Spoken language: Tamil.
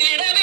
கிட